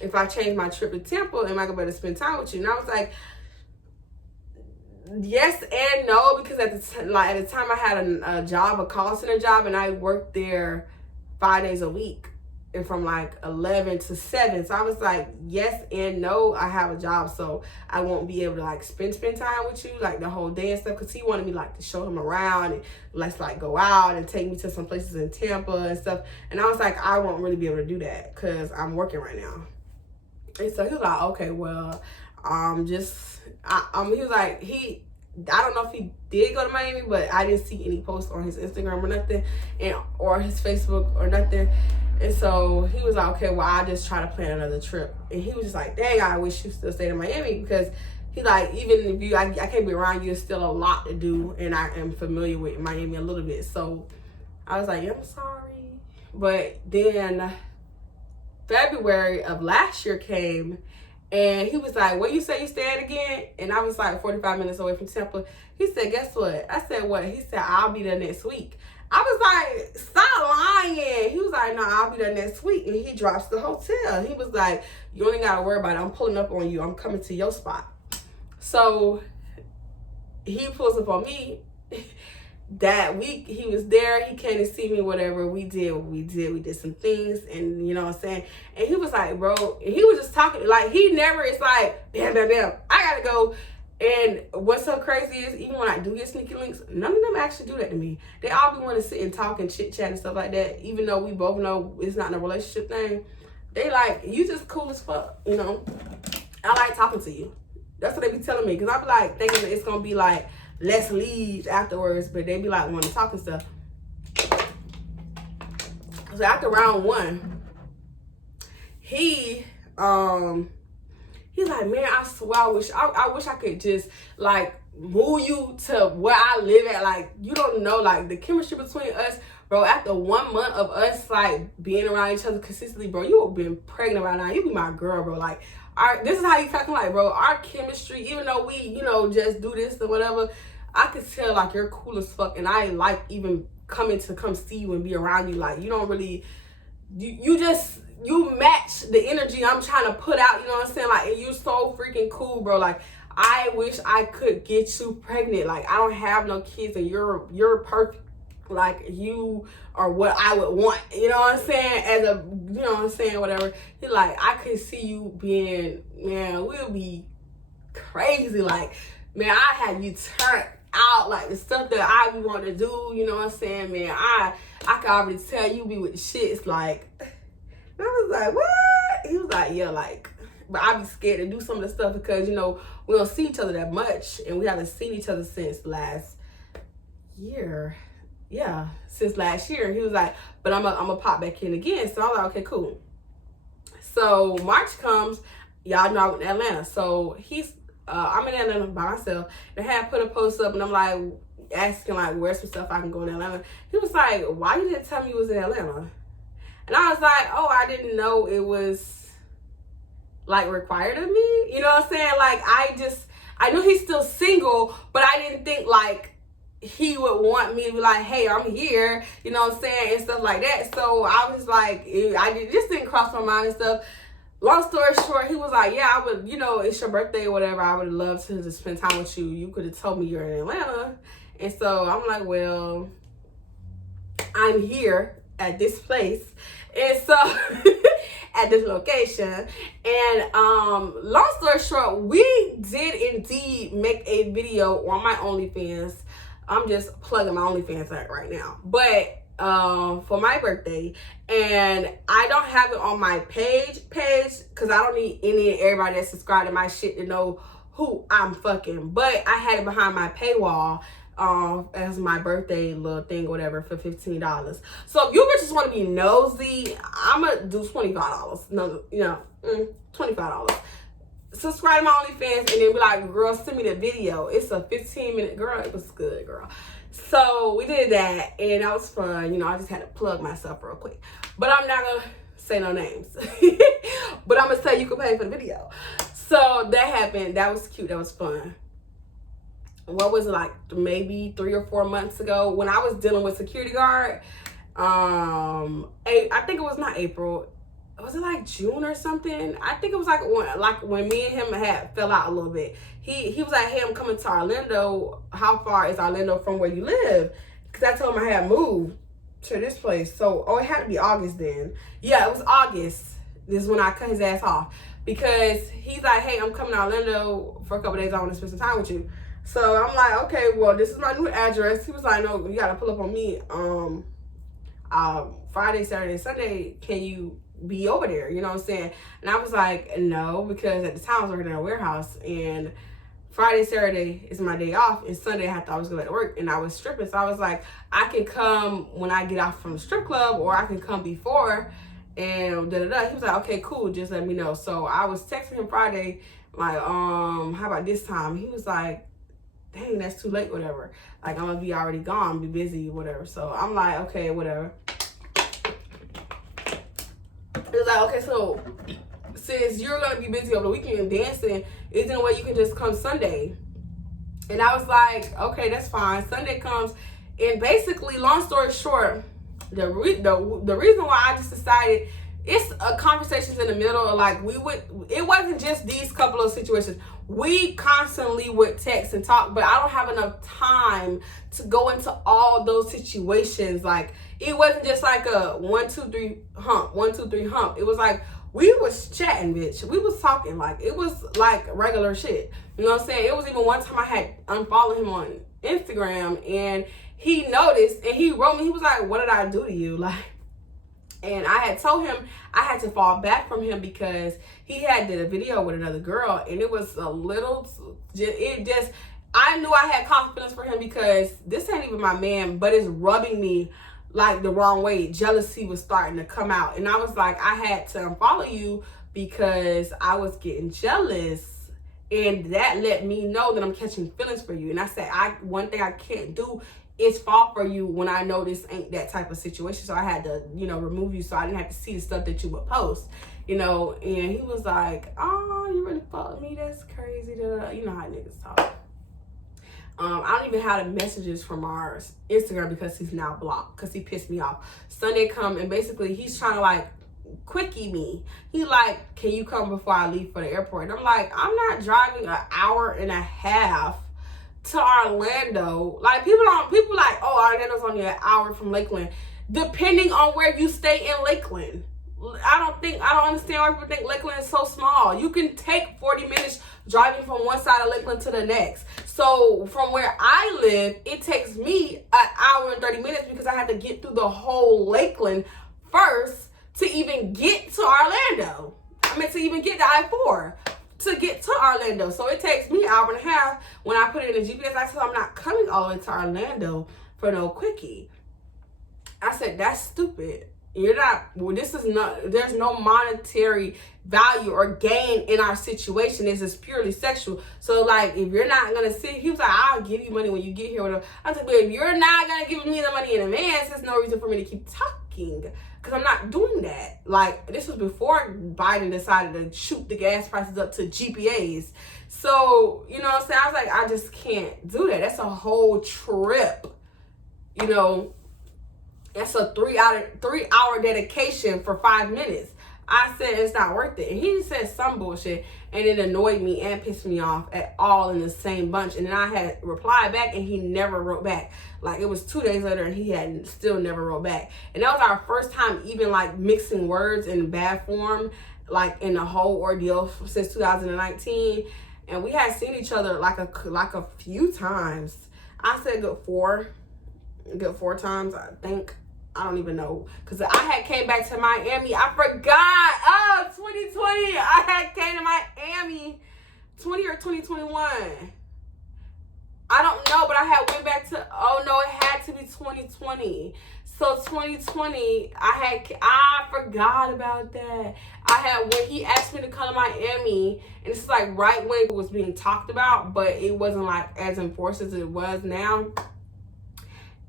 if I change my trip to Tampa, am I going to be able to spend time with you? And I was like, yes and no, because at the time I had a job, a call center job, and I worked there 5 days a week, and from like 11 to 7. So I was like, yes and no, I have a job, so I won't be able to like spend time with you like the whole day and stuff, because he wanted me like to show him around and let's like go out and take me to some places in Tampa and stuff. And I was like, I won't really be able to do that because I'm working right now. And so he was like, okay, well, he was like, I don't know if he did go to Miami, but I didn't see any posts on his Instagram or nothing, or his Facebook or nothing. And so he was like, okay, well, I'll just try to plan another trip. And he was just like, dang, I wish you still stayed in Miami, because he like, even if I can't be around you, it's still a lot to do, and I am familiar with Miami a little bit. So I was like, yeah, I'm sorry. But then February of last year came, and he was like, where you say you staying again? And I was like 45 minutes away from Tampa. He said, guess what? I said, what? He said, I'll be there next week. I was like, stop lying. He was like, no, I'll be there next week. And he drops the hotel. He was like, you ain't got to worry about it. I'm pulling up on you. I'm coming to your spot. So he pulls up on me. That week he was there, he came to see me, whatever. We did some things, and you know what I'm saying. And he was like, bro, and he was just talking like, he never is like, bam, bam, bam, I gotta go. And what's so crazy is, even when I do get sneaky links, none of them actually do that to me. They all be wanting to sit and talk and chit chat and stuff like that, even though we both know it's not a relationship thing. They like, you just cool as fuck, you know. I like talking to you. That's what they be telling me, because I be like thinking that it's gonna be like, let's leave afterwards, but they be like wanting to talk and stuff. So after round 1, he's like, man, I swear, I wish I could just like move you to where I live at. Like, you don't know, like the chemistry between us, bro. After 1 month of us like being around each other consistently, bro, you have been pregnant right now. You be my girl, bro. Like, this is how you talking, like, bro, our chemistry, even though we, you know, just do this or whatever, I could tell like you're cool as fuck, and I like even coming to come see you and be around you. Like, you don't really, you match the energy I'm trying to put out, you know what I'm saying? Like, and you so freaking cool, bro. Like, I wish I could get you pregnant. Like, I don't have no kids, and you're perfect. Like, you are what I would want, you know what I'm saying? As a, you know what I'm saying, whatever. He like, I could see you being, man, we'll be crazy. Like, man, I have you turned out, like the stuff that I be wanting to do, you know what I'm saying, man. I can already tell you be with the shits. Like, and I was like, what? He was like, yeah, like, but I be scared to do some of the stuff because, you know, we don't see each other that much, and we haven't seen each other since last year. Yeah, since last year. He was like, but I'm gonna pop back in again. So I was like, okay, cool. So March comes, y'all know I'm in Atlanta. So I'm in Atlanta by myself. And I had put a post up, and I'm like asking like, where's some stuff I can go in Atlanta. He was like, why you didn't tell me you was in Atlanta? And I was like, oh, I didn't know it was like required of me. You know what I'm saying? Like I knew he's still single, but I didn't think like he would want me to be like, hey, I'm here, you know what I'm saying, and stuff like that. So I was like, just didn't cross my mind and stuff. Long story short, he was like, yeah, I would, you know, it's your birthday or whatever, I would love to spend time with you. You could have told me you're in Atlanta. And so I'm like, well, I'm here at this place, and so at this location. And long story short, we did indeed make a video on my OnlyFans. I'm just plugging my OnlyFans out right now, but for my birthday, and I don't have it on my page because I don't need any and everybody that's subscribed to my shit to know who I'm fucking. But I had it behind my paywall as my birthday little thing, whatever, for $15. So if you bitches want to be nosy, I'm gonna do $25. No, you know, $25. Subscribe to my OnlyFans and then be like, girl, send me the video. It's a 15-minute, girl. It was good, girl. So we did that, and that was fun. You know, I just had to plug myself real quick. But I'm not going to say no names. But I'm going to say you can pay for the video. So that happened. That was cute. That was fun. What was it, like maybe 3 or 4 months ago when I was dealing with security guard? I think it was not April. Was it like June or something? I think it was like when me and him had fell out a little bit. He was like, hey, I'm coming to Orlando. How far is Orlando from where you live? Because I told him I had moved to this place. So, it had to be August then. Yeah, it was August. This is when I cut his ass off. Because he's like, hey, I'm coming to Orlando for a couple days. I want to spend some time with you. So I'm like, okay, well, this is my new address. He was like, no, you got to pull up on me Friday, Saturday, Sunday. Can you be over there? You know what I'm saying? And I was like, no, because at the time I was working in a warehouse, and Friday, Saturday is my day off, and Sunday I thought I was going to work, and I was stripping. So I was like, I can come when I get off from the strip club, or I can come before, and da-da-da. He was like, okay, cool, just let me know. So I was texting him Friday, like, how about this time? He was like, dang, that's too late, whatever. Like, I'm going to be already gone, be busy, whatever. So I'm like, okay, whatever. It was like, okay, so since you're going to be busy over the weekend dancing, is there a way you can just come Sunday? And I was like, okay, that's fine. Sunday comes, and basically, long story short, the reason why I just decided, it's a conversations in the middle of like, it wasn't just these couple of situations. We constantly would text and talk, but I don't have enough time to go into all those situations. Like, it wasn't just like a 1, 2, 3 hump, 1, 2, 3 hump. It was like, we was chatting, bitch. We was talking, like, it was like regular shit. You know what I'm saying? It was even one time I had unfollowed him on Instagram, and he noticed, and he wrote me, he was like, what did I do to you? Like, and I had told him I had to fall back from him because he had did a video with another girl, and it was a little, I knew I had confidence for him because this ain't even my man, but it's rubbing me like the wrong way. Jealousy was starting to come out, and I was like, I had to unfollow you because I was getting jealous, and that let me know that I'm catching feelings for you. And I said, one thing I can't do is fall for you when I know this ain't that type of situation. So I had to, you know, remove you so I didn't have to see the stuff that you would post, you know. And he was like, oh, you really fucked me? That's crazy. You know how niggas talk. I don't even have the messages from our Instagram because he's now blocked because he pissed me off. Sunday come, and basically he's trying to like quickie me. He like, can you come before I leave for the airport? And I'm like, I'm not driving an hour and a half to Orlando. Like, people like, oh, Orlando's only an hour from Lakeland. Depending on where you stay in Lakeland. I don't understand why people think Lakeland is so small. You can take 40 minutes driving from one side of Lakeland to the next. So from where I live, it takes me an hour and 30 minutes because I have to get through the whole Lakeland first to even get to Orlando. not meant to even get the I-4 to get to Orlando. So it takes me an hour and a half. When I put it in the GPS, I said, I'm not coming all the way to Orlando for no quickie. I said, that's stupid. You're not, well, this is not, there's no monetary value or gain in our situation. This is purely sexual. So, like, if you're not going to sit, he was like, I'll give you money when you get here. Whatever. I was like, but if you're not going to give me the money in advance, there's no reason for me to keep talking. Because I'm not doing that. Like, this was before Biden decided to shoot the gas prices up to GPAs. So, you know what I'm saying? I was like, I just can't do that. That's a whole trip. You know, that's a 3 hour dedication for 5 minutes. I said it's not worth it. And he said some bullshit, and it annoyed me and pissed me off at all in the same bunch. And then I had replied back, and he never wrote back. Like, it was 2 days later, and he had still never wrote back. And that was our first time even, like, mixing words in bad form, like, in the whole ordeal since 2019. And we had seen each other like a few times. I said good four times, I think. I don't even know. Because I had came back to Miami. I forgot. Oh, 2020. I had came to Miami 20 or 2021. I don't know, but I had went back to, oh no, it had to be 2020. So 2020, I forgot about that. When he asked me to come to Miami, and it's like right when it was being talked about, but it wasn't like as enforced as it was now.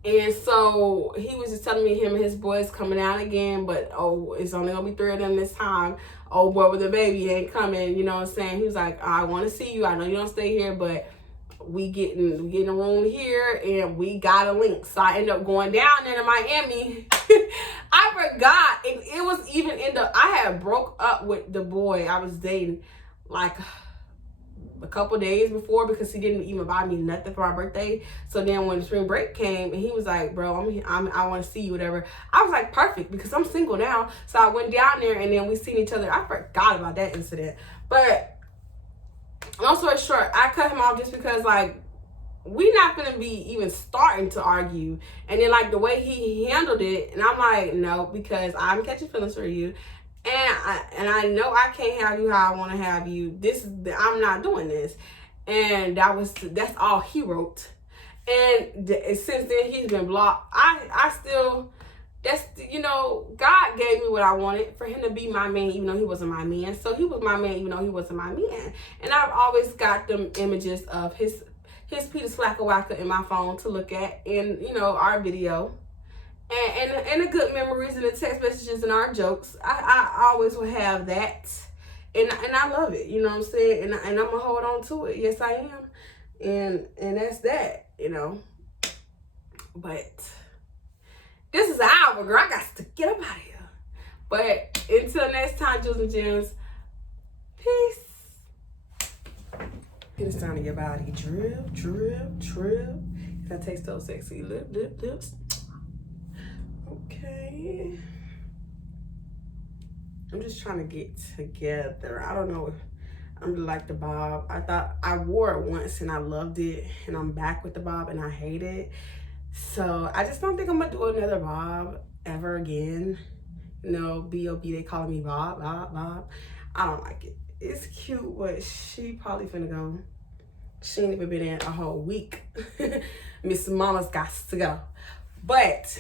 And so he was just telling me him and his boys coming out again, but oh, it's only gonna be 3 of them this time. Oh boy, with the baby ain't coming, you know what I'm saying? He was like, I want to see you. I know you don't stay here, but we getting a room here, and we got a link. So I ended up going down there to Miami. I forgot. It was even I had broke up with the boy I was dating like a couple days before, because he didn't even buy me nothing for my birthday. So then when spring break came, and he was like, bro, I want to see you, whatever. I was like, perfect, because I'm single now. So I went down there, and then we seen each other. I forgot about that incident. But long story short, I cut him off just because, like, we not gonna be even starting to argue. And then, like, the way he handled it, and I'm like, no, because I'm catching feelings for you. And I know I can't have you how I want to have you. I'm not doing this. And that's all he wrote. And since then, he's been blocked. I still, you know, God gave me what I wanted, for him to be my man, even though he wasn't my man. So he was my man, even though he wasn't my man. And I've always got them images of his Peter Slacker in my phone to look at, and, you know, our video. And the good memories and the text messages and our jokes. I always will have that. And I love it, you know what I'm saying? And I'm going to hold on to it. Yes, I am. And that's that, you know. But this is an hour, girl. I got to get up out of here. But until next time, Jules and Gems, peace. It's time to your body. Drip, drip, drip. That takes those sexy lips. Okay. I'm just trying to get together. I don't know if I'm like the bob. I thought I wore it once and I loved it, and I'm back with the bob and I hate it. So I just don't think I'm gonna do another bob ever again. You know, B.O.B. they calling me bob. I don't like it. It's cute, but she probably finna go. She ain't even been in a whole week. Miss Mama's got to go. But